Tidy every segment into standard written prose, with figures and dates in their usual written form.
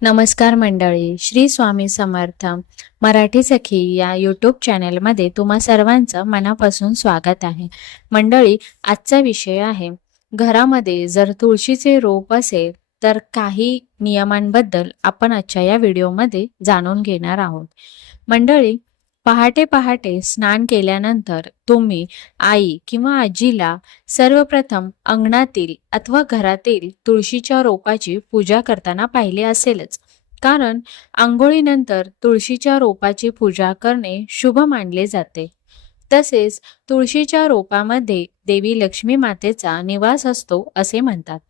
नमस्कार मंडळी, श्री स्वामी समर्थ. मराठी सखी या यूट्यूब चॅनलमध्ये तुम्हा सर्वांचं मनापासून स्वागत आहे. मंडळी, आजचा विषय आहे, घरामध्ये जर तुळशीचे रोप असेल तर काही नियमांबद्दल आपण आजच्या या व्हिडिओमध्ये जाणून घेणार आहोत. मंडळी, पहाटे पहाटे स्नान केल्यानंतर तुम्ही आई किंवा आजीला सर्वप्रथम अंगणातील अथवा घरातील तुळशीच्या रोपाची पूजा करताना पाहिले असेलच. कारण आंघोळीनंतर तुळशीच्या रोपाची पूजा करणे शुभ मानले जाते. तसेच तुळशीच्या रोपामध्ये देवी लक्ष्मी मातेचा निवास असतो असे म्हणतात.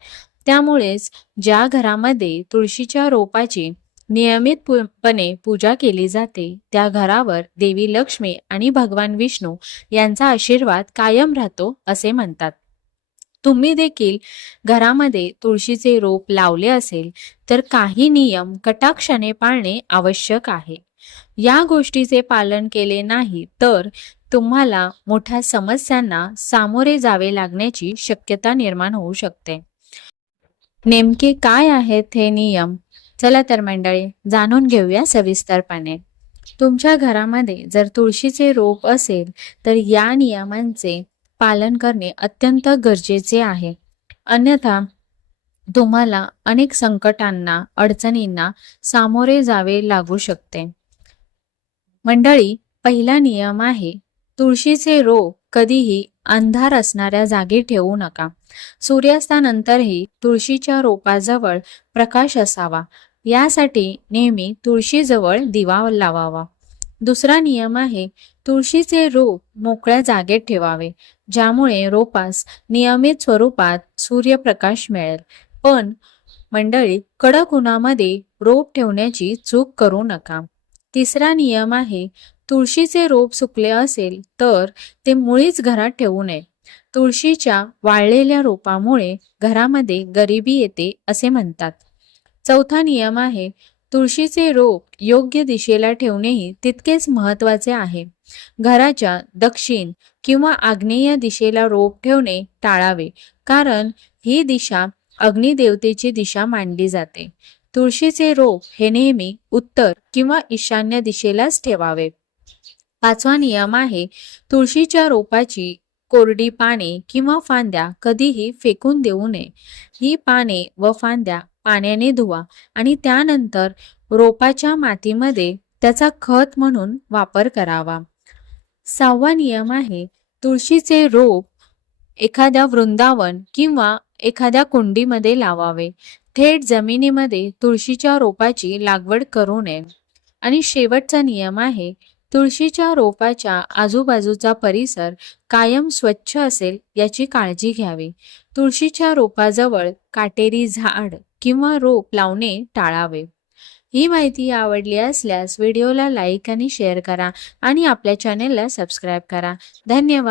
त्यामुळेच ज्या घरामध्ये तुळशीच्या रोपाची नियमितपणे पूजा केली जाते त्या घरावर देवी लक्ष्मी आणि भगवान विष्णू यांचा आशीर्वाद कायम राहतो असे म्हणतात. तुम्ही देखील घरामध्ये तुळशीचे रोप लावले असेल तर काही नियम कटाक्षाने पाळणे आवश्यक आहे. या गोष्टीचे पालन केले नाही तर तुम्हाला मोठ्या समस्यांना सामोरे जावे लागण्याची शक्यता निर्माण होऊ शकते. नेमके काय आहेत हे नियम? चला तर मंडळी, जाणून घेऊया सविस्तरपणे. तुमच्या घरामध्ये जर तुळशीचे रोप असेल तर या नियमांचे पालन करणे अत्यंत गरजेचे आहे. अन्यथा तुम्हाला अनेक संकटांना, अडचणींना सामोरे जावे लागू शकते. मंडळी, पहिला नियम आहे, तुळशीचे रोप कधीही अंधार असणाऱ्या जागी ठेवू नका. सूर्यास्तानंतरही तुळशीच्या रोपाजवळ प्रकाश असावा, यासाठी नेहमी तुळशीजवळ दिवा लावावा. दुसरा नियम आहे, तुळशीचे रोप मोकळ्या जागेत ठेवावे, ज्यामुळे रोपास नियमित स्वरूपात सूर्यप्रकाश मिळेल. पण मंडळी, कडक उन्हामध्ये रोप ठेवण्याची चूक करू नका. तिसरा नियम आहे, तुळशीचे रोप सुकले असेल तर ते मुळीच घरात ठेवू नये. तुळशीच्या वाळलेल्या रोपामुळे घरामध्ये गरिबी येते असे म्हणतात. चौथा नियम आहे, तुळशीचे रोप योग्य दिशेला ठेवणेही तितकेच महत्त्वाचे आहे. घराच्या दक्षिण किंवा आग्नेय दिशेला रोप ठेवणे टाळावे, कारण ही दिशा अग्निदेवतेची दिशा मानली जाते. तुळशीचे रोप हे नेहमी उत्तर किंवा ईशान्य दिशेलाच ठेवावे. पाचवा नियम आहे, तुळशीच्या रोपाची कोरडी पाने किंवा फांद्या कधीही फेकून देऊ नये. ही पाने व फांद्या पाण्याने धुवा आणि त्यानंतर रोपाच्या मातीमध्ये त्याचा खत म्हणून वापर करावा. सहावा नियम आहे, तुळशीचे रोप एखाद्या वृंदावन किंवा एखाद्या कुंडीमध्ये लावावे. थेट जमिनीमध्ये तुळशीच्या रोपाची लागवड करू नये. आणि शेवटचा नियम आहे, तुळशीच्या रोपाच्या आजूबाजूचा परिसर कायम स्वच्छ असेल याची काळजी घ्यावी. तुळशीच्या रोपाजवळ काटेरी झाड किंवा रोप लावणे टाळावे. ही माहिती आवडली असल्यास व्हिडिओला लाईक आणि शेअर करा आणि आपल्या चॅनेलला सबस्क्राईब करा. धन्यवाद.